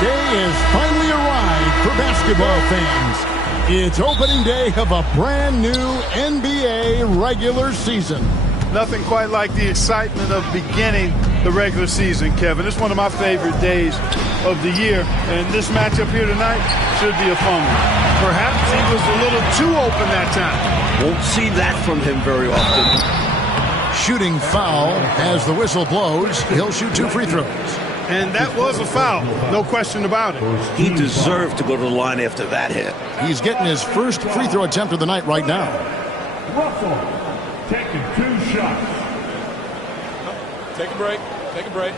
day has finally arrived for basketball fans. It's opening day of a brand new NBA regular season. Nothing quite like the excitement of beginning the regular season, Kevin. It's one of my favorite days of the year, and this matchup here tonight should be a fun one. Perhaps he was a little too open that time. Won't see that from him very often. Shooting foul as the whistle blows. He'll shoot 2 free throws. And that was a foul, no question about it. He deserved to go to the line after that hit. He's getting his first free throw attempt of the night right now. Russell taking 2 shots. Take a break. Take a break.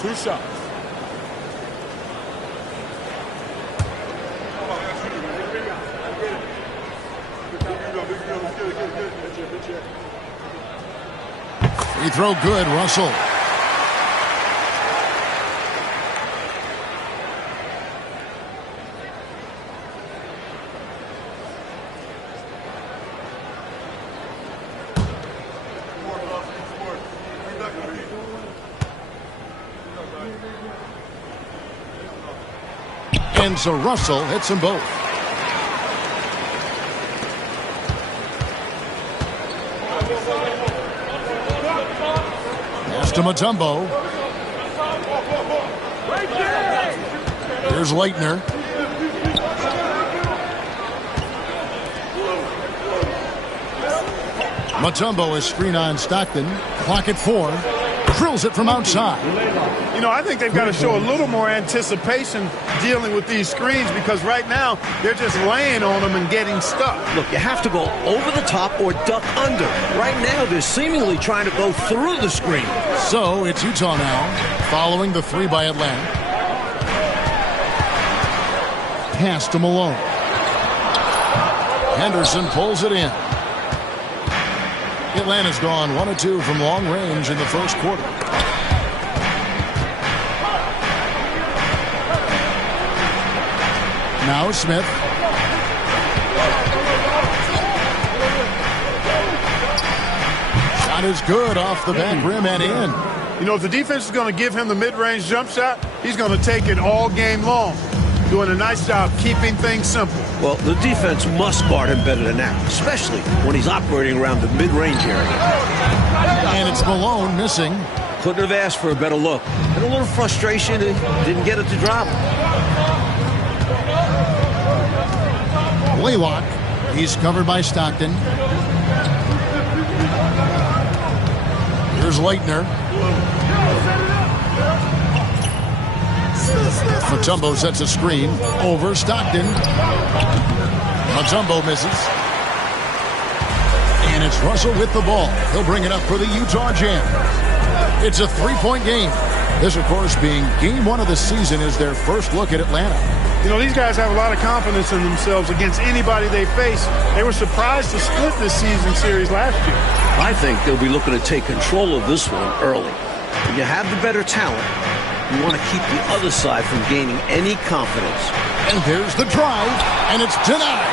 2 shots. Free throw good, Russell. And so Russell hits them both. Pass to Mutombo. Here's Leitner. Mutombo is screen on Stockton. Clock at 4. Drills it from outside. You know, I think they've got to show a little more anticipation dealing with these screens, because right now they're just laying on them and getting stuck. Look, you have to go over the top or duck under. Right now they're seemingly trying to go through the screen. So it's Utah now, following the 3 by Atlanta. Pass to Malone. Henderson pulls it in. Atlanta's gone 1 of 2 from long range in the first quarter. Now Smith. Shot is good off the back rim and in. You know, if the defense is going to give him the mid-range jump shot, he's going to take it all game long. Doing a nice job keeping things simple. Well, the defense must guard him better than that, especially when he's operating around the mid-range area. And it's Malone missing. Couldn't have asked for a better look. And a little frustration, didn't get it to drop. Blaylock. He's covered by Stockton. Here's Leitner. Mutombo sets a screen over Stockton. Mutombo misses. And it's Russell with the ball. He'll bring it up for the Utah Jazz. It's a 3-point game. This, of course, being game 1 of the season, is their first look at Atlanta. You know, these guys have a lot of confidence in themselves against anybody they face. They were surprised to split this season series last year. I think they'll be looking to take control of this one early. When you have the better talent, you want to keep the other side from gaining any confidence. And there's the drive, and it's denied.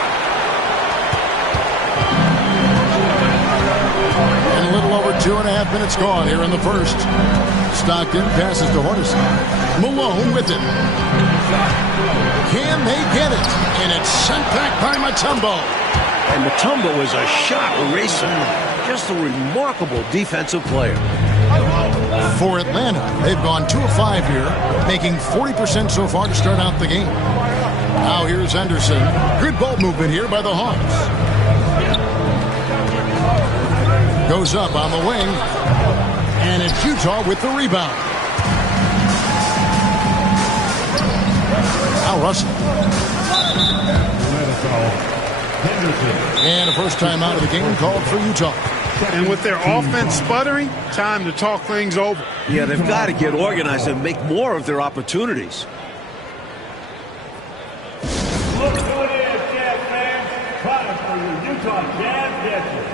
And a little over 2.5 minutes gone here in the first. Stockton passes to Hordison. Malone with it. Can they get it? And it's sent back by Mutombo. And Mutombo is a shot eraser. Just a remarkable defensive player. For Atlanta, they've gone 2 of 5 here, making 40% so far to start out the game. Now here's Henderson. Good ball movement here by the Hawks. Goes up on the wing. And it's Utah with the rebound. Now Russell. And a first time out of the game called for Utah. And with their offense sputtering, time to talk things over. Yeah, they've got to get organized and make more of their opportunities. Look who it is, Jazz fans. Time for your Utah Jazz Gadgets.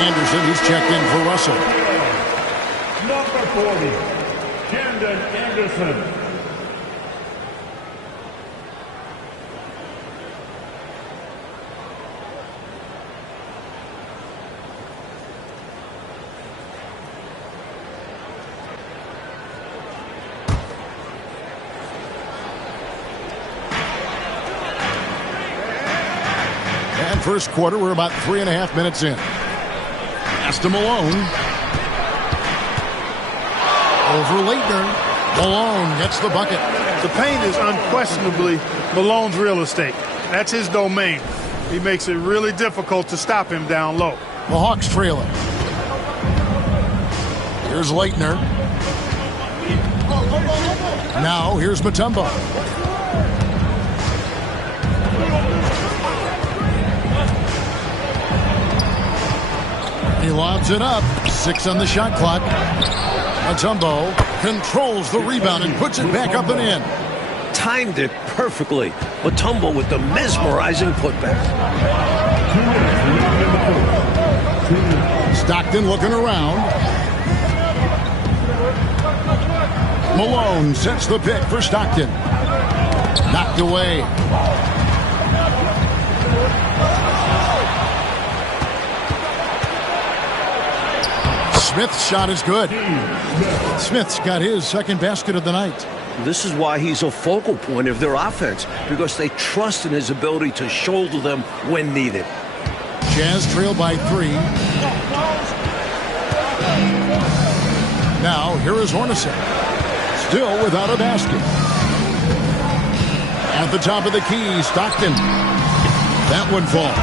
Anderson, he's checked in for Russell. Number 40, Camden Anderson. And first quarter, we're about 3.5 minutes in. Pass to Malone. Over Leitner. Malone gets the bucket. The paint is unquestionably Malone's real estate. That's his domain. He makes it really difficult to stop him down low. The Hawks trailing. Here's Leitner. Now here's Mutombo. He lobs it up. 6 on the shot clock. Mutombo controls the rebound and puts it back up and in. Timed it perfectly. Mutombo with the mesmerizing putback. Stockton looking around. Malone sets the pick for Stockton. Knocked away. Smith's shot is good. Smith's got his second basket of the night. This is why he's a focal point of their offense, because they trust in his ability to shoulder them when needed. Jazz trail by 3. Now, here is Hornacek. Still without a basket. At the top of the key, Stockton. That one falls.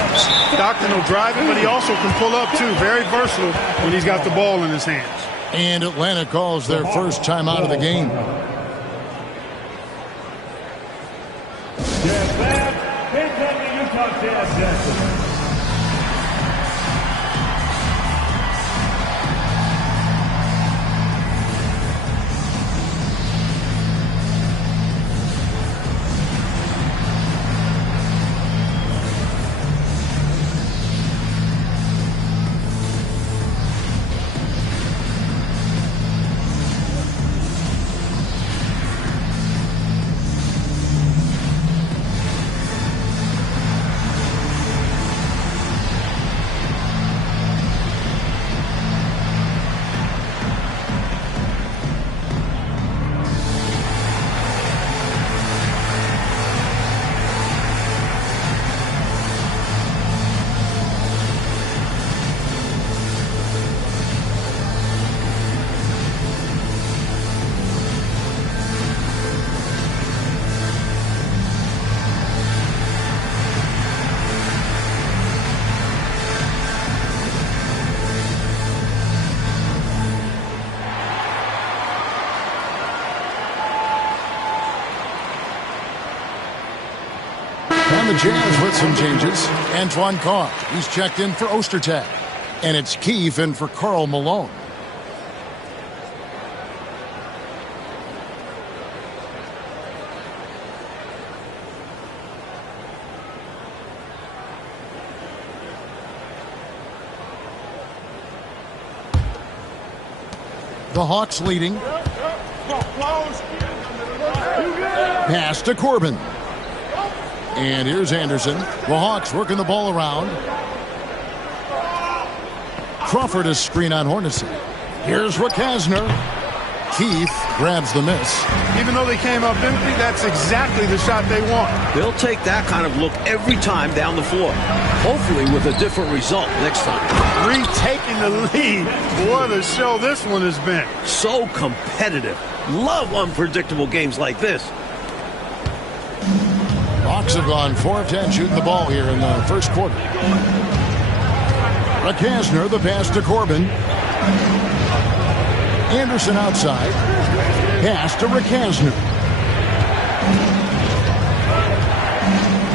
Stockton will drive it, but he also can pull up, too. Very versatile when he's got the ball in his hands. And Atlanta calls their first time out of the game. Jazz fans, here come the Utah Jazz. And the Jazz with some changes. Antoine Carr, he's checked in for Ostertag. And it's Keefe in for Karl Malone. The Hawks leading. Pass to Corbin. And here's Anderson. The Hawks working the ball around. Crawford is screen on Hornacek. Here's Rakasner. Keefe grabs the miss. Even though they came up empty, that's exactly the shot they want. They'll take that kind of look every time down the floor. Hopefully with a different result next time. Retaking the lead. What a show this one has been. So competitive. Love unpredictable games like this. Hawks have gone 4 of 10 shooting the ball here in the first quarter. Rakasner, the pass to Corbin. Anderson outside. Pass to Rakasner.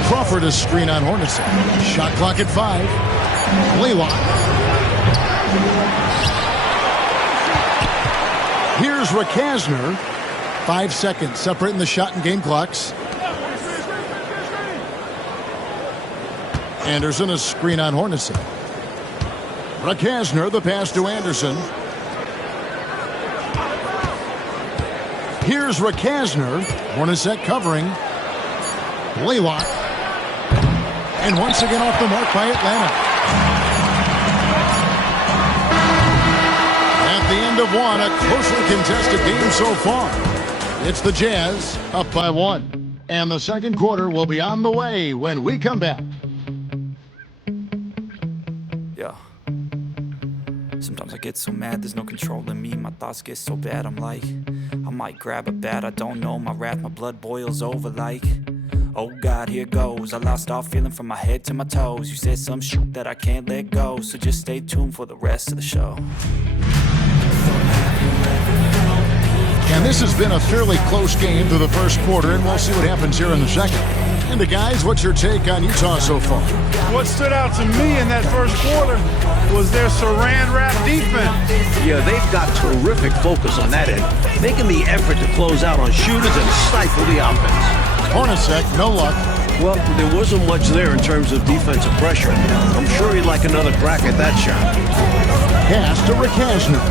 Crawford is screen on Hornacek. Shot clock at 5. Blaylock. Here's Rakasner. 5 seconds separating the shot and game clocks. Anderson is screen on Hornacek. Rakasner, the pass to Anderson. Here's Rakasner. Hornacek covering. Blaylock. And once again off the mark by Atlanta. At the end of one, a closely contested game so far. It's the Jazz up by 1. And the second quarter will be on the way when we come back. Yeah. Sometimes I get so mad, there's no control in me. My thoughts get so bad, I'm like, I might grab a bat, I don't know. My wrath, my blood boils over like, oh God, here goes. I lost all feeling from my head to my toes. You said some shit that I can't let go, so just stay tuned for the rest of the show. And this has been a fairly close game through the first quarter, and we'll see what happens here in the second. And guys, what's your take on Utah so far? What stood out to me in that first quarter was their saran wrap defense. Yeah, they've got terrific focus on that end, making the effort to close out on shooters and stifle the offense. Hornacek, no luck. Well, there wasn't much there in terms of defensive pressure. I'm sure he'd like another crack at that shot. Pass to Rakasner.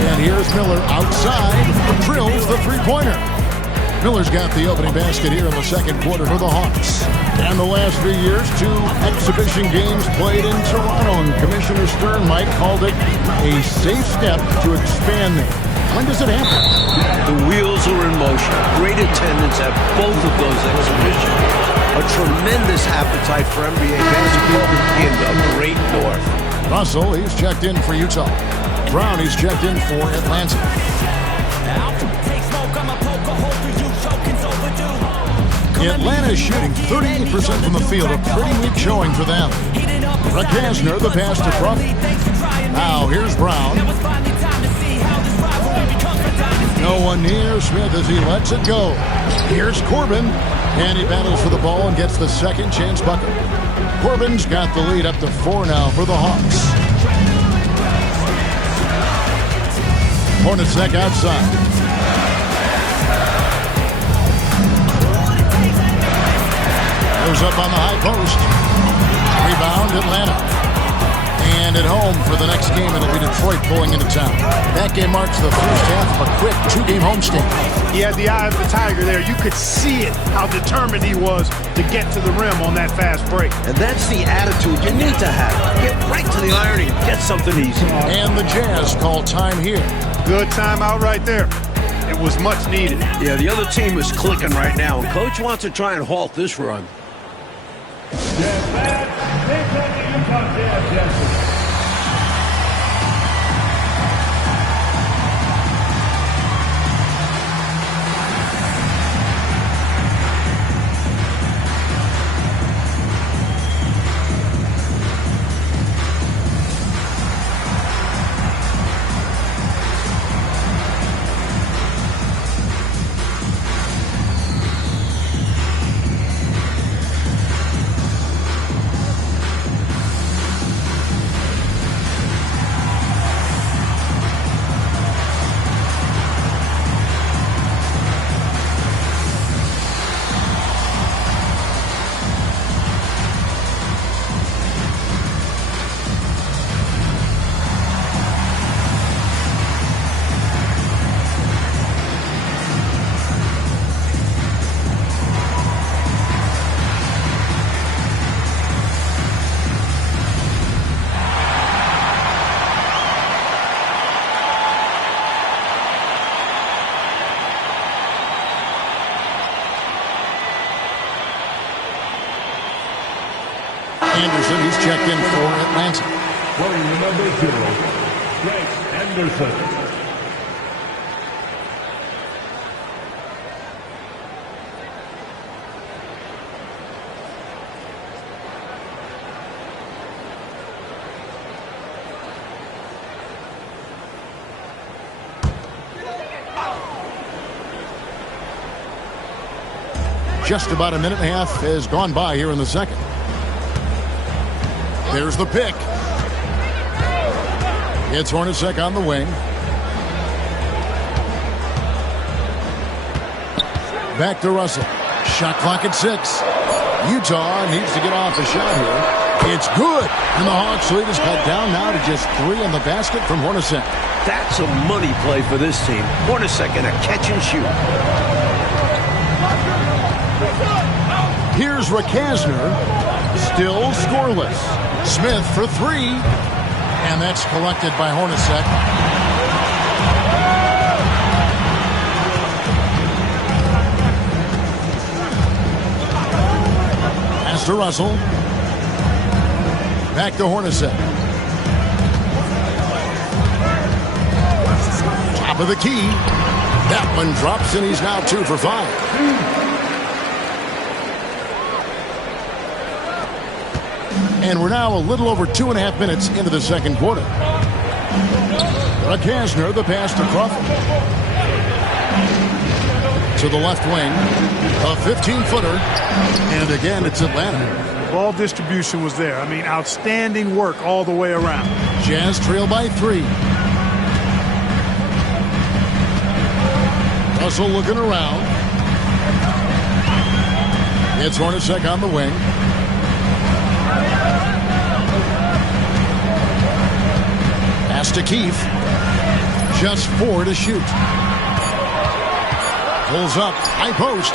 And here's Miller outside, drills the three-pointer. Miller's got the opening basket here in the second quarter for the Hawks. And the last few years, 2 exhibition games played in Toronto, and Commissioner Stern might called it a safe step to expand there. When does it happen? The wheels are in motion. Great attendance at both of those exhibitions. A tremendous appetite for NBA basketball in the Great North. Russell, he's checked in for Utah. Brown, he's checked in for Atlanta. Atlanta is shooting 38% from the field, a pretty weak showing for them. Rakasner, the pass to Crump. Now here's Brown. No one near Smith as he lets it go. Here's Corbin, and he battles for the ball and gets the second chance bucket. Corbin's got the lead up to 4 now for the Hawks. Hornacek outside. Goes up on the high post. Rebound, Atlanta. And at home for the next game, it'll be Detroit pulling into town. That game marks the first half of a quick 2-game homestand. He had the eye of the tiger there. You could see it, how determined he was to get to the rim on that fast break. And that's the attitude you need to have. Get right to the iron and get something easy. And the Jazz call time here. Good timeout right there. It was much needed. Yeah, the other team is clicking right now, and Coach wants to try and halt this run. Jazz fans, take on the Utah Jazz Jazz. Anderson, he's checked in for Atlanta. Playing number 0, Greg Anderson. Just about a minute and a half has gone by here in the second. There's the pick. It's Hornacek on the wing. Back to Russell. Shot clock at 6. Utah needs to get off a shot here. It's good. And the Hawks lead is cut down now to just 3 in the basket from Hornacek. That's a money play for this team. Hornacek in a catch and shoot. Here's Rakasner. Still scoreless. Smith for 3. And that's collected by Hornacek. Pass to Russell. Back to Hornacek. Top of the key. That one drops, and he's now 2 for 5. And we're now a little over 2.5 minutes into the second quarter. Rakasner, the pass to Crawford. To the left wing. A 15-footer. And again, it's Atlanta. Ball distribution was there. I mean, outstanding work all the way around. Jazz trail by 3. Russell looking around. It's Hornacek on the wing. Pass to Keith. Just 4 to shoot. Pulls up, high post.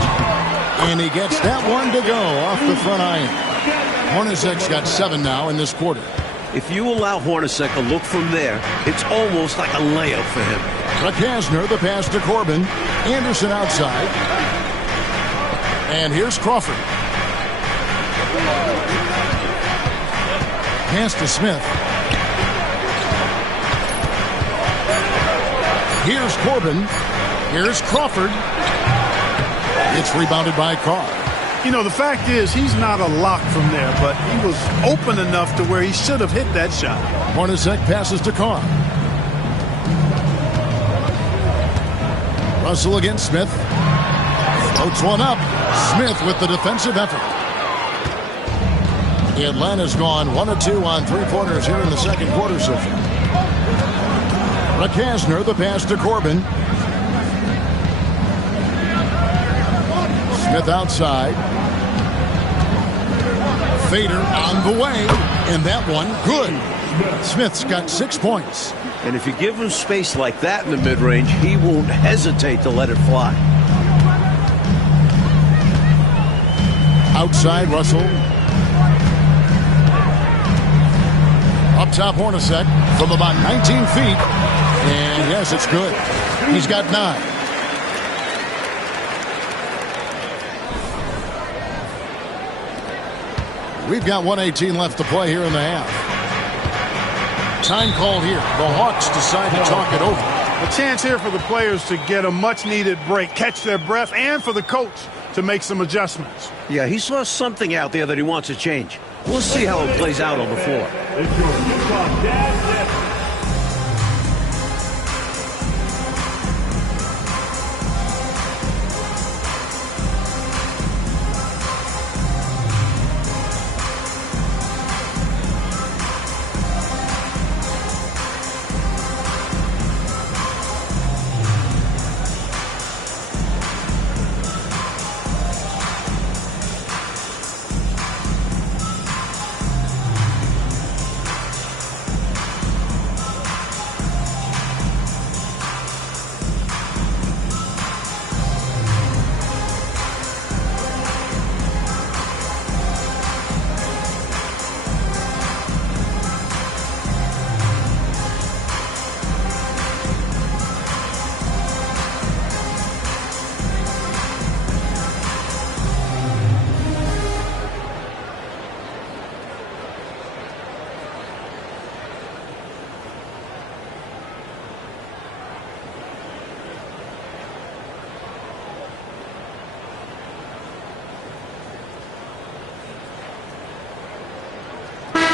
And he gets that one to go off the front iron. Hornacek's got 7 now in this quarter. If you allow Hornacek a look from there, it's almost like a layup for him. Rakasner, the pass to Corbin. Anderson outside. And here's Crawford. Pass to Smith. Here's Corbin. Here's Crawford. It's rebounded by Carr. You know, the fact is, he's not a lock from there, but he was open enough to where he should have hit that shot. Hornacek passes to Carr. Russell against Smith. Floats one up. Smith with the defensive effort. Atlanta's gone 1 of 2 on 3-pointers here in the second quarter so far. Rakasner, the pass to Corbin. Smith outside. Fader on the way. And that one, good. Smith's got 6 points. And if you give him space like that in the mid-range, he won't hesitate to let it fly. Outside, Russell. Up top, Hornacek from about 19 feet. And yes, it's good. He's got 9. We've got 1:18 left to play here in the half. Time called here. The Hawks decide to talk it over. A chance here for the players to get a much-needed break, catch their breath, and for the coach to make some adjustments. Yeah, he saw something out there that he wants to change. We'll see how it plays out on the floor. It's your Utah Jazz.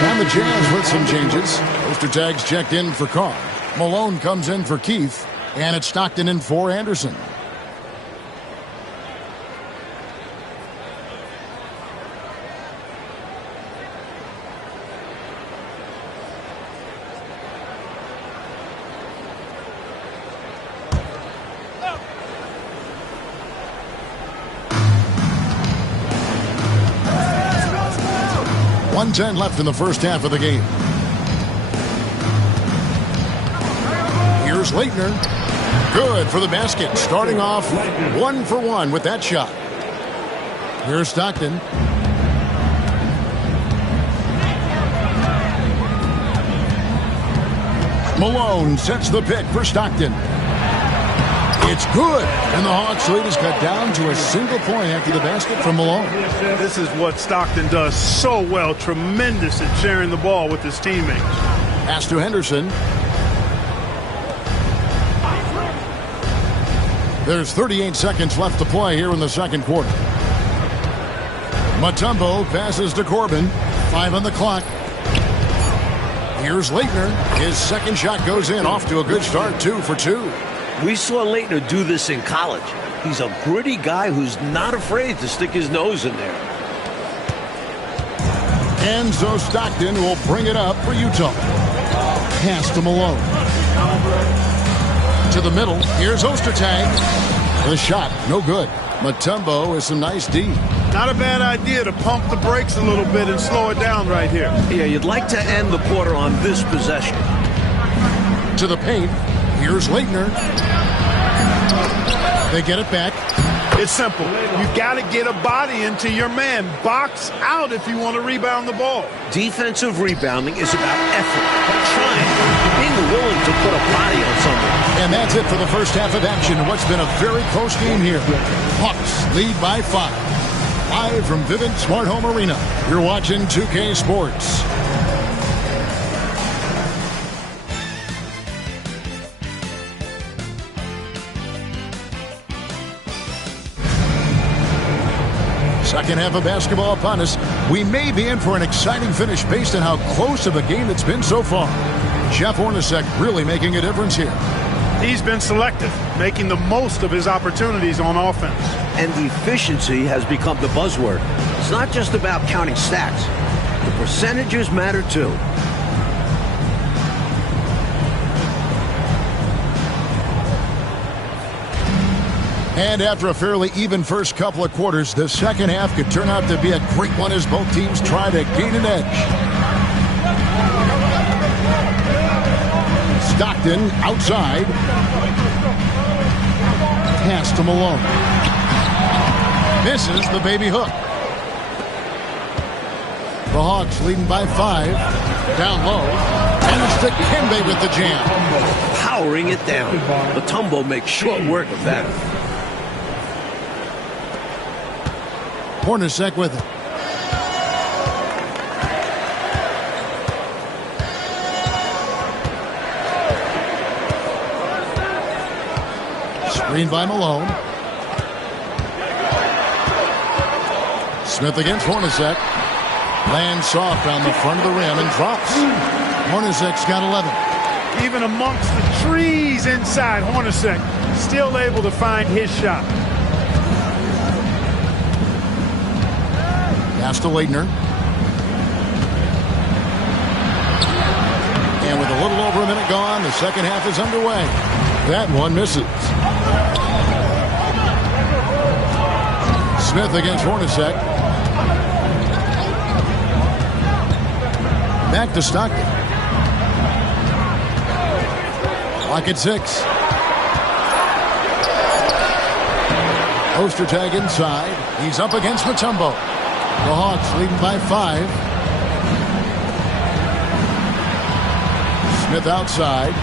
And the Jazz with some changes. Poster tags checked in for Carr. Malone comes in for Keith. And it's Stockton in for Anderson. 1:10 left in the first half of the game. Here's Leitner. Good for the basket. Starting off 1 for 1 with that shot. Here's Stockton. Malone sets the pick for Stockton. It's good, and the Hawks' lead is cut down to a single point after the basket from Malone. This is what Stockton does so well. Tremendous at sharing the ball with his teammates. Pass to Henderson. There's 38 seconds left to play here in the second quarter. Mutombo passes to Corbin. 5 on the clock. Here's Leitner. His second shot goes in. Off to a good start. 2 for 2. We saw Leitner do this in college. He's a gritty guy who's not afraid to stick his nose in there. And so Stockton will bring it up for Utah. Pass to Malone. To the middle. Here's Ostertag. The shot, no good. Mutombo with some nice D. Not a bad idea to pump the brakes a little bit and slow it down right here. Yeah, you'd like to end the quarter on this possession. To the paint. Here's Leitner. They get it back. It's simple. You got to get a body into your man. Box out if you want to rebound the ball. Defensive rebounding is about effort, trying, being willing to put a body on someone. And that's it for the first half of action in what's been a very close game here. Hawks lead by 5. Live from Vivint Smart Home Arena. You're watching 2K Sports. Second half of basketball upon us. We may be in for an exciting finish based on how close of a game it's been so far. Jeff Hornacek really making a difference here. He's been selective, making the most of his opportunities on offense. And efficiency has become the buzzword. It's not just about counting stats. The percentages matter too. And after a fairly even first couple of quarters, the second half could turn out to be a great one as both teams try to gain an edge. Stockton outside. Pass to Malone. Misses the baby hook. The Hawks leading by 5. Down low. And it's Dikembe with the jam. Powering it down. Mutombo makes short work of that. Hornacek with it. Screen by Malone. Smith against Hornacek. Lands soft on the front of the rim and drops. Hornacek's got 11. Even amongst the trees inside, Hornacek still able to find his shot. Pass to Leitner. And with a little over a minute gone, the second half is underway. That one misses. Smith against Hornacek. Back to Stockton. Clock at 6. Ostertag inside. He's up against Mutombo. The Hawks leading by 5. Smith outside.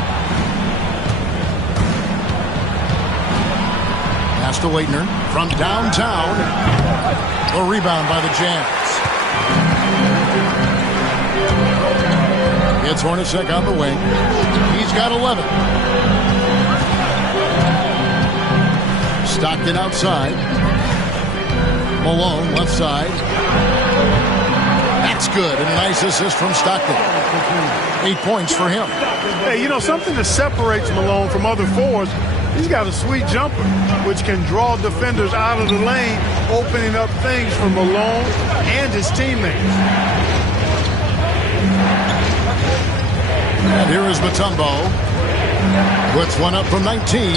Pass to Leitner from downtown. The rebound by the Jazz. It's Hornacek on the wing. He's got 11. Stockton outside. Malone left side. That's good. And a nice assist from Stockton. 8 points for him. Hey, you know, something that separates Malone from other forwards, he's got a sweet jumper, which can draw defenders out of the lane, opening up things for Malone and his teammates. And here is Mutombo. Puts one up from 19.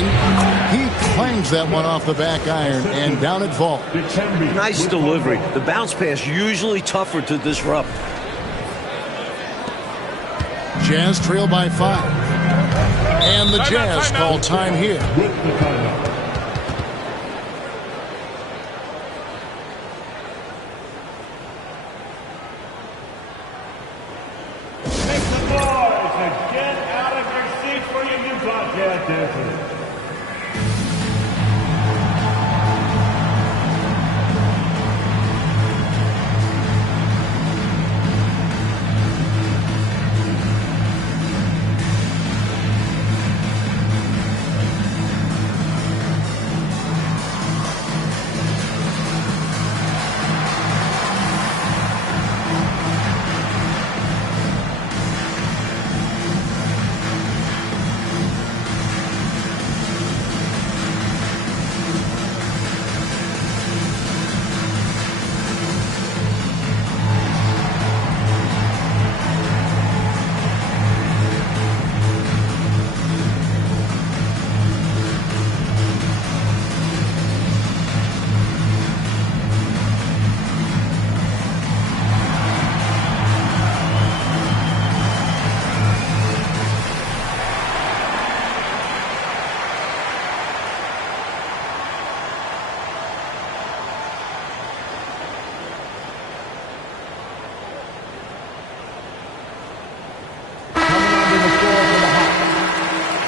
He clangs that one off the back iron, and down it falls. Nice delivery. The bounce pass usually tougher to disrupt. Jazz trail by 5. And the Jazz call time here. With the timeout. Make some noise and get out of your seats for your Utah Jazz dancers.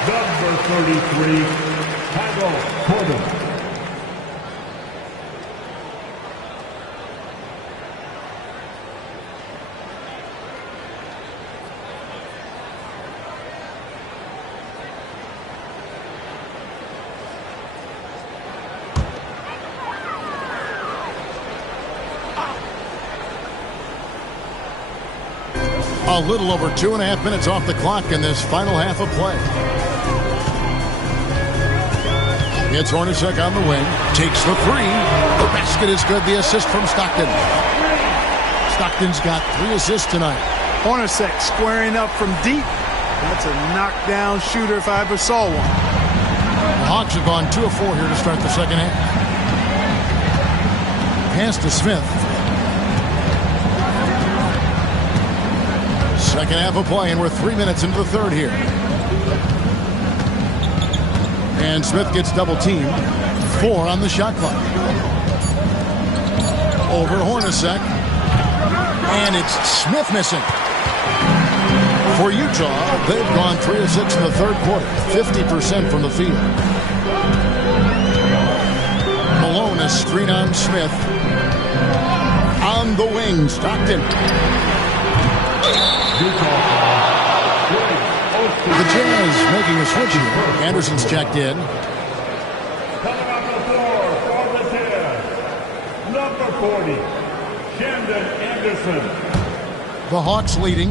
Number 33, Kyle Corbin. A little over 2.5 minutes off the clock in this final half of play. It's Hornacek on the wing. Takes the 3. The basket is good. The assist from Stockton. Stockton's got 3 assists tonight. Hornacek squaring up from deep. That's a knockdown shooter if I ever saw one. The Hawks have gone 2 of 4 here to start the second half. Pass to Smith. Second half of play, and we're 3 minutes into the third here. And Smith gets double teamed. 4 on the shot clock. Over Hornacek. And it's Smith missing. For Utah, they've gone 3 of 6 in the third quarter. 50% from the field. Malone, a screen on Smith. On the wing, Stockton. The Jazz making a switch here. Anderson's checked in. Coming on the floor for the Jazz, number 40, Shandon Anderson. The Hawks leading.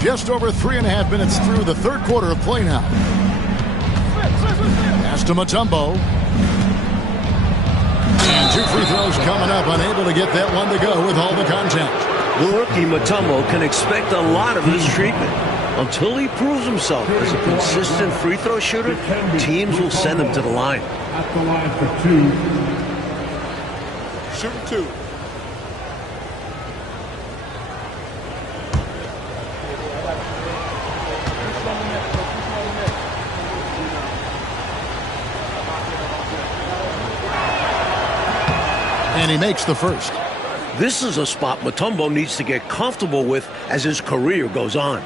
Just over 3.5 minutes through the third quarter of play now. Pass to Mutombo. And 2 free throws coming up. Unable to get that one to go with all the contact. The rookie Mutombo can expect a lot of this treatment. Until he proves himself as a consistent free throw shooter, teams will send him to the line. At the line for 2. Shooting 2. And he makes the first. This is a spot Mutombo needs to get comfortable with as his career goes on.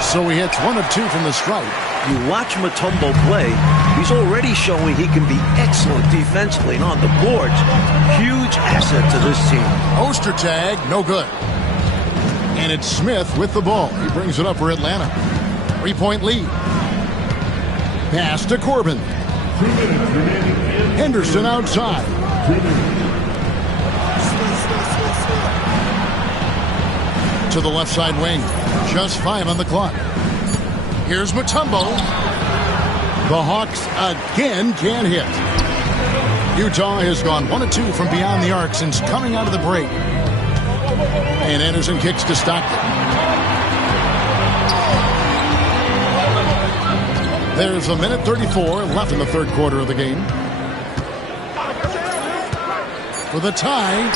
So he hits 1 of 2 from the stripe. You watch Mutombo play, he's already showing he can be excellent defensively and on the boards. Huge asset to this team. Oster tag, no good. And it's Smith with the ball. He brings it up for Atlanta. 3-point lead. Pass to Corbin. 2 minutes remaining. Henderson outside. 2 minutes. To the left side wing. Just 5 on the clock. Here's Mutombo. The Hawks again can't hit. Utah has gone 1 of 2 from beyond the arc since coming out of the break. And Anderson kicks to Stockton. There's a minute 34 left in the third quarter of the game. For the tie,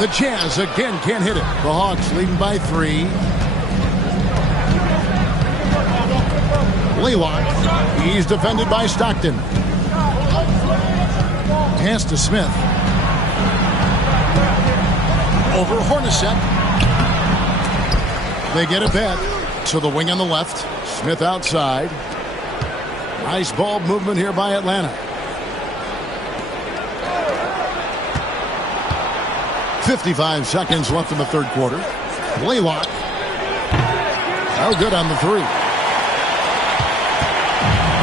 the Jazz again can't hit it. The Hawks leading by 3. Laylock, he's defended by Stockton. Pass to Smith. Over Hornacek. They get it back to the wing on the left. Smith outside. Nice ball movement here by Atlanta. 55 seconds left in the third quarter. Laylock. Oh, good on the 3.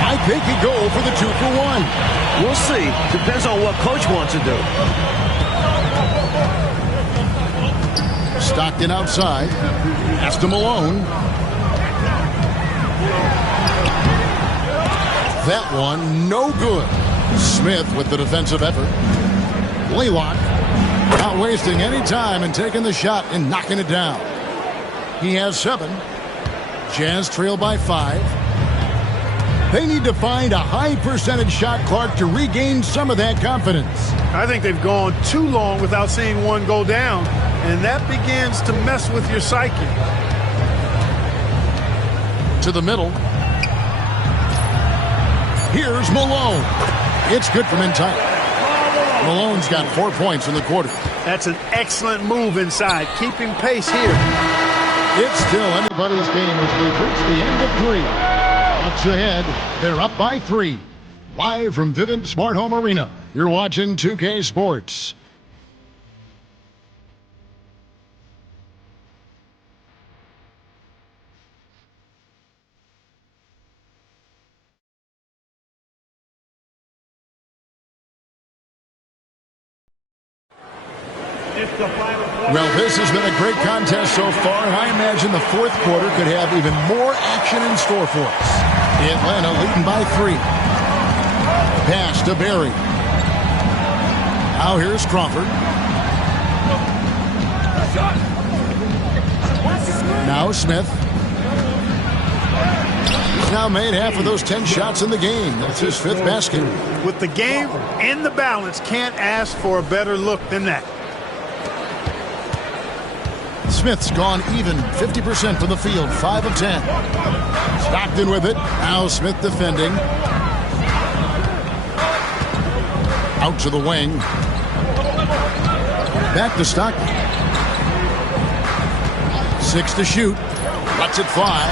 I think he go for the 2-for-1. We'll see. Depends on what coach wants to do. Stockton outside. Pass to Malone. That one, no good. Smith with the defensive effort. Laylock not wasting any time and taking the shot and knocking it down. He has 7. Jazz trail by 5. They need to find a high percentage shot, Clark, to regain some of that confidence. I think they've gone too long without seeing one go down, and that begins to mess with your psyche. To the middle. Here's Malone. It's good from inside. Malone's got 4 points in the quarter. That's an excellent move inside, keeping pace here. It's still anybody's game as we've reached the end of 3. Bucks ahead. They're up by 3. Live from Vivint Smart Home Arena. You're watching 2K Sports. Well, this has been a great contest so far, and I imagine the fourth quarter could have even more action in store for us. Atlanta leading by 3. Pass to Barry. Now here's Crawford. Now Smith. He's now made half of those 10 shots in the game. That's his 5th basket. With the game in the balance, can't ask for a better look than that. Smith's gone even 50% from the field, 5 of 10. Stockton with it. Now Smith defending. Out to the wing. Back to Stockton. 6 to shoot. Lets it fly.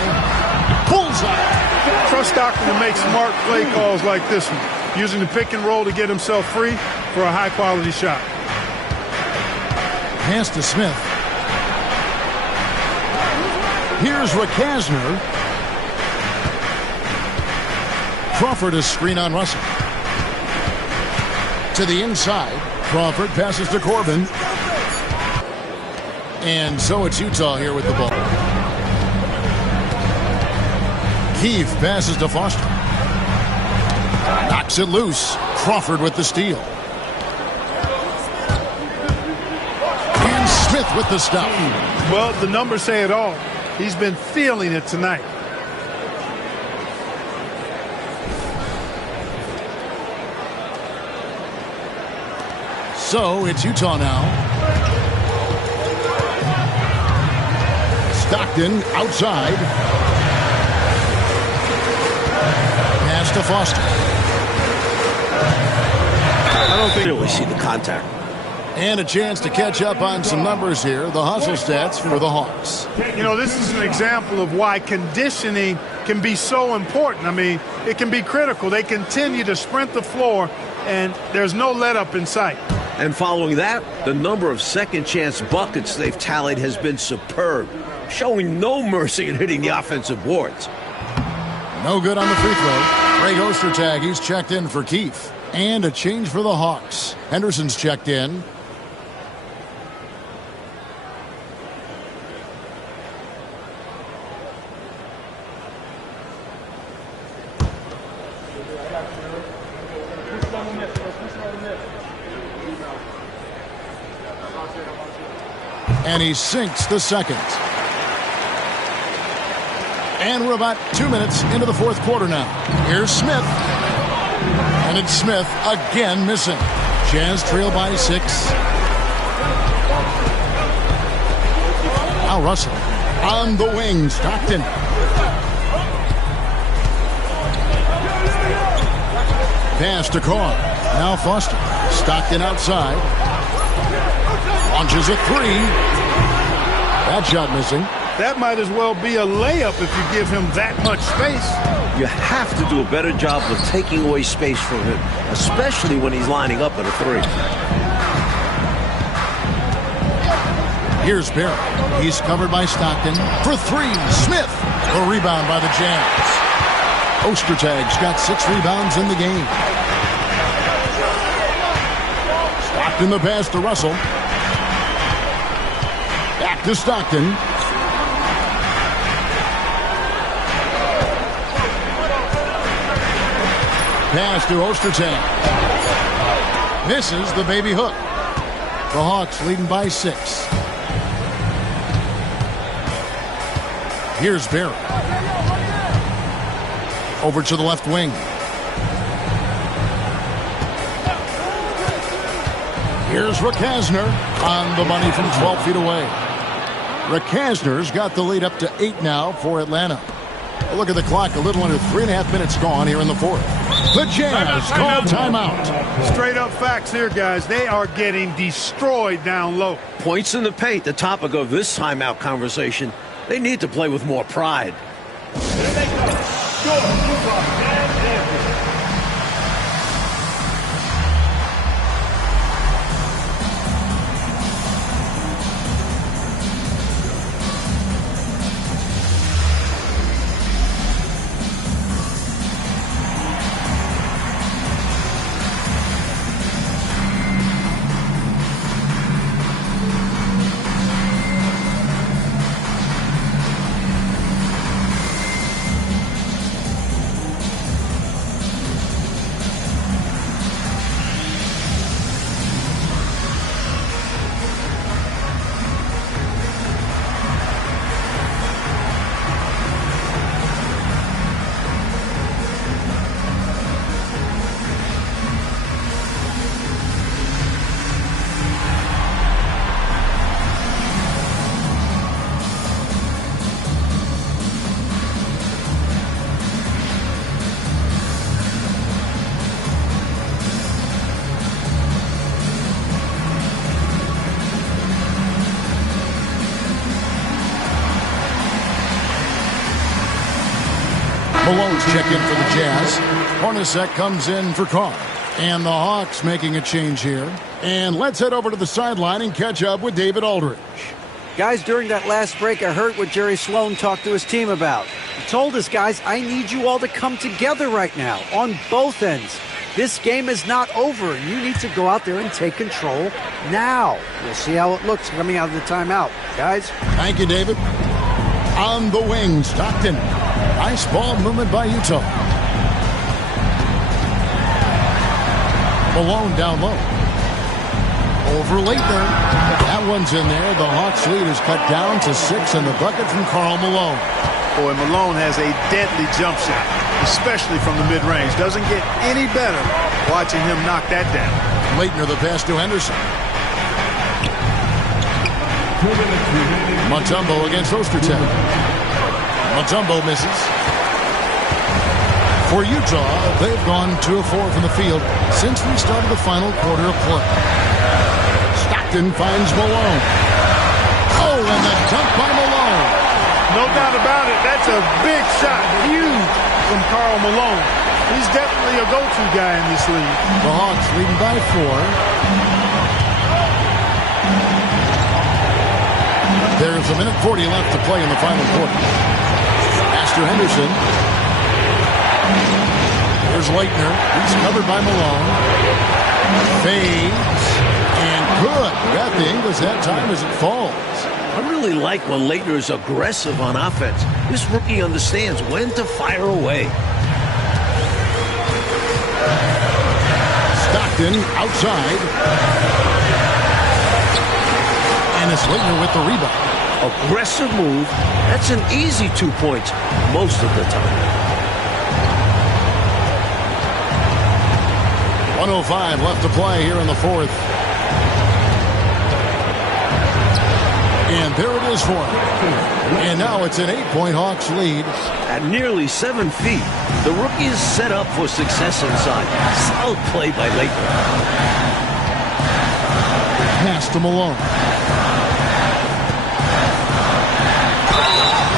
Bullseye. Trust Stockton to make smart play calls like this one, using the pick and roll to get himself free for a high-quality shot. Pass to Smith. Here's Rakasner. Crawford is screen on Russell. To the inside. Crawford passes to Corbin. And so it's Utah here with the ball. Keefe passes to Foster. Knocks it loose. Crawford with the steal. And Smith with the stop. Well, the numbers say it all. He's been feeling it tonight. So it's Utah now. Stockton outside. Pass to Foster. I don't think we see the contact. And a chance to catch up on some numbers here. The hustle stats for the Hawks. You know, this is an example of why conditioning can be so important. I mean, it can be critical. They continue to sprint the floor, and there's no let-up in sight. And following that, the number of second-chance buckets they've tallied has been superb, showing no mercy in hitting the offensive boards. No good on the free throw. Greg Ostertag, he's checked in for Keefe. And a change for the Hawks. Henderson's checked in. And he sinks the second. And we're about 2 minutes into the fourth quarter now. Here's Smith. And it's Smith again missing. Jazz trail by 6. Now Russell on the wing. Stockton. Pass to Carr. Now Foster. Stockton outside. Launches a 3. That shot missing. That might as well be a layup if you give him that much space. You have to do a better job of taking away space from him, especially when he's lining up at a 3. Here's Barrett. He's covered by Stockton. For 3, Smith. A rebound by the Jazz. Ostertag's got 6 rebounds in the game. Stockton the pass to Russell. Back to Stockton. Pass to Ostertag. Misses the baby hook. The Hawks leading by 6. Here's Barrett. Over to the left wing. Here's Rakasner on the money from 12 feet away. Rakasner's got the lead up to 8 now for Atlanta. Look at the clock, a little under 3.5 minutes gone here in the fourth. The Jazz call timeout. Straight up facts here, guys. They are getting destroyed down low. Points in the paint, the topic of this timeout conversation. They need to play with more pride. Here they go. Sure, Utah Jazz champions. Malone's check in for the Jazz. Hornacek comes in for Carr. And the Hawks making a change here. And let's head over to the sideline and catch up with David Aldridge. Guys, during that last break, I heard what Jerry Sloan talked to his team about. He told us, guys, I need you all to come together right now on both ends. This game is not over, and you need to go out there and take control now. We'll see how it looks coming out of the timeout, guys. Thank you, David. On the wing, Stockton. Nice ball movement by Utah. Malone down low. Over Leitner. That one's in there. The Hawks lead is cut down to 6 in the bucket from Karl Malone. Boy, Malone has a deadly jump shot, especially from the mid-range. Doesn't get any better watching him knock that down. Leitner the pass to Henderson. Mutombo against Ostertag. Mutombo misses. For Utah, they've gone 2 of 4 from the field since we started the final quarter of play. Stockton finds Malone. Oh, and the dunk by Malone. No doubt about it. That's a big shot. Huge from Karl Malone. He's definitely a go-to guy in this league. The Hawks leading by 4. There's 1:40 left to play in the final quarter. Pass to Henderson. Here's Leitner. He's covered by Malone. Fades. And good. Got the Ingles that time as it falls. I really like when Leitner is aggressive on offense. This rookie understands when to fire away. Stockton outside. And it's Laettner with the rebound. Aggressive move. That's an easy 2 points most of the time. 1:05 left to play here in the fourth. And there it is for him. And now it's an 8-point Hawks lead. At nearly 7 feet, the rookie is set up for success inside. Solid play by Laettner. Pass to Malone.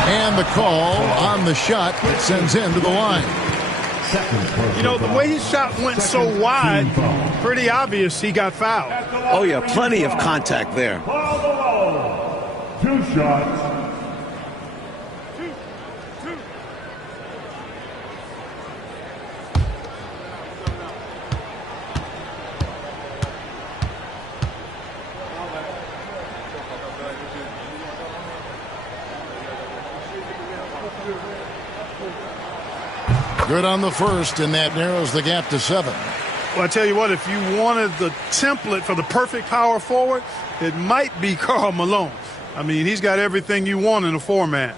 And the call on the shot that sends him to the line. You know, the way his shot went so wide, pretty obvious he got fouled. Oh, yeah, plenty of contact there. Ball below. 2 shots. Good on the first, and that narrows the gap to 7. Well, I tell you what, if you wanted the template for the perfect power forward, it might be Karl Malone. I mean, he's got everything you want in a format.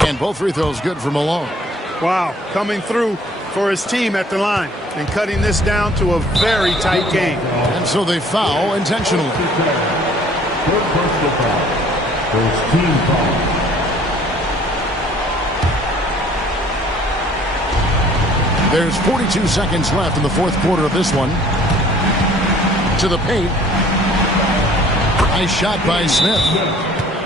And both free throws good for Malone. Wow, coming through for his team at the line and cutting this down to a very tight game. And so they foul intentionally. Good personal foul. First team foul. There's 42 seconds left in the fourth quarter of this one. To the paint. Nice shot by Smith.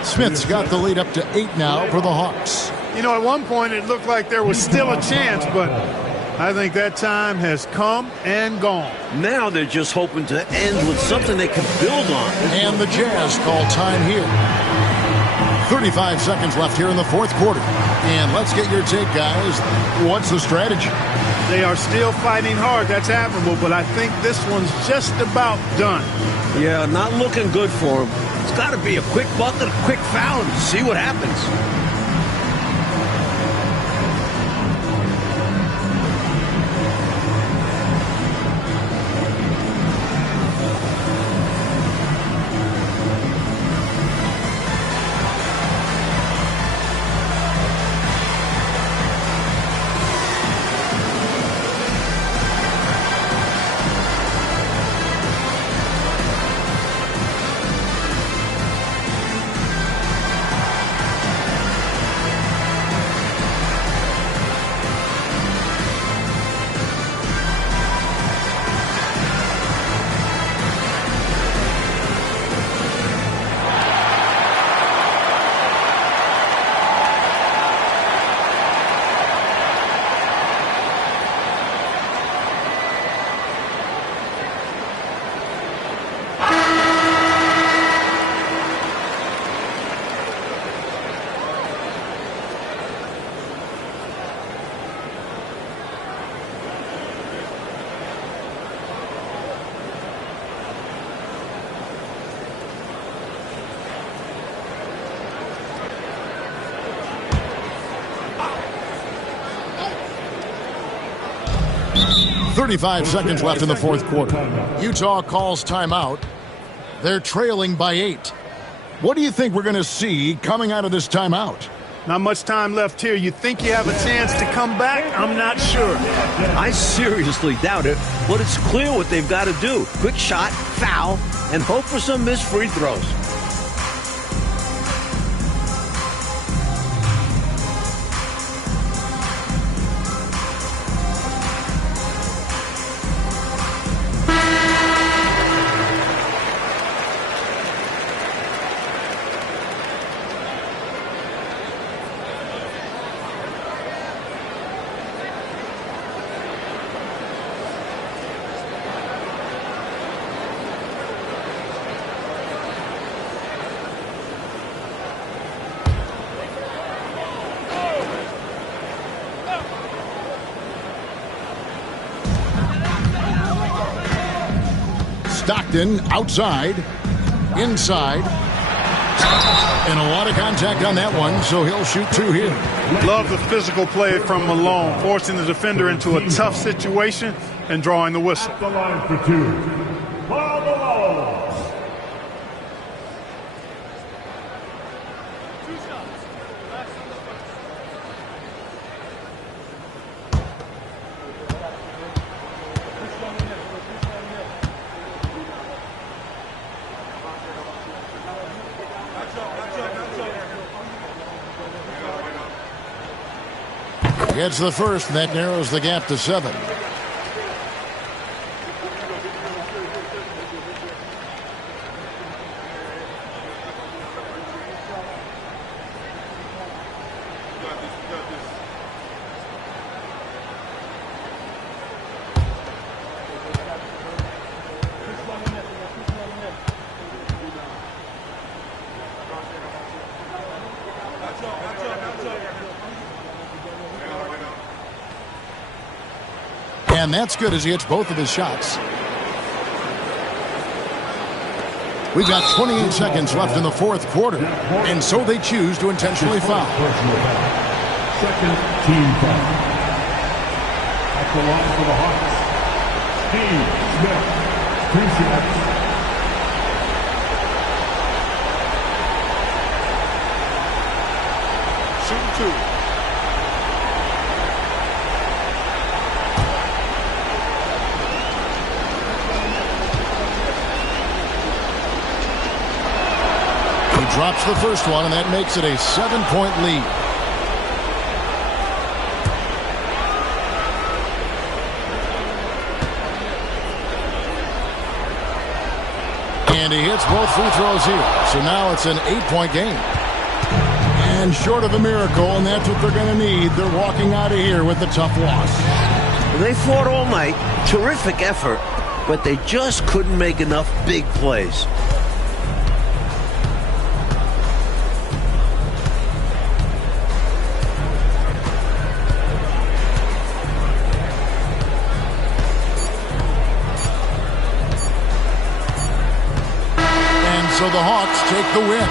Smith's got the lead up to 8 now for the Hawks. You know, at one point it looked like there was still a chance, but I think that time has come and gone. Now they're just hoping to end with something they can build on. And the Jazz call time here. 35 seconds left here in the fourth quarter. And let's get your take, guys. What's the strategy? They are still fighting hard. That's admirable, but I think this one's just about done. Yeah, not looking good for him. It's got to be a quick bucket, a quick foul, and see what happens. .35 seconds left in the fourth quarter. Utah calls timeout. They're trailing by 8. What do you think we're going to see coming out of this timeout? Not much time left here. You think you have a chance to come back? I'm not sure. I seriously doubt it, but it's clear what they've got to do. Quick shot, foul, and hope for some missed free throws. Stockton outside, inside, and a lot of contact on that one, so he'll shoot 2 here. Love the physical play from Malone, forcing the defender into a tough situation and drawing the whistle. At the line for 2. Paul Malone. Gets the first, and that narrows the gap to 7. And that's good as he hits both of his shots. We've got 28 seconds left in the 4th quarter, and so they choose to intentionally foul. Second team foul. At the line for the Hawks, Steve Smith. 2 shots. Shooting 2. Drops the first one, and that makes it a 7-point lead. And he hits both free throws here. So now it's an 8-point game. And short of a miracle, and that's what they're going to need. They're walking out of here with a tough loss. They fought all night. Terrific effort. But they just couldn't make enough big plays. So the Hawks take the win.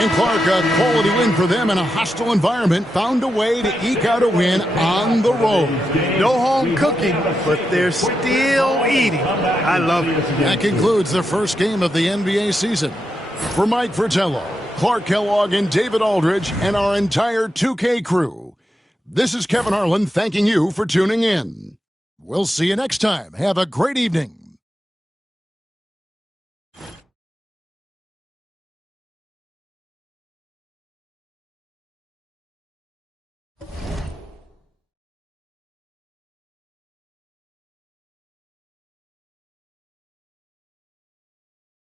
And Clark, a quality win for them in a hostile environment, found a way to eke out a win on the road. No home cooking, but they're still eating. I love it. That concludes the first game of the NBA season. For Mike Fratello, Clark Kellogg, and David Aldridge, and our entire 2K crew, this is Kevin Harlan thanking you for tuning in. We'll see you next time. Have a great evening.